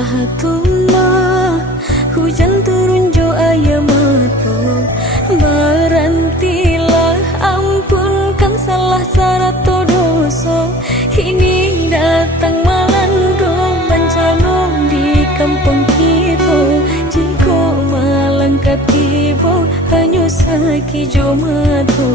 hatuma hujan turun jo ayam matu berantilah ampunkan salah sarato doso ini datang melando bencana di kampung kita jika malangkat ibu banyu saki jo matu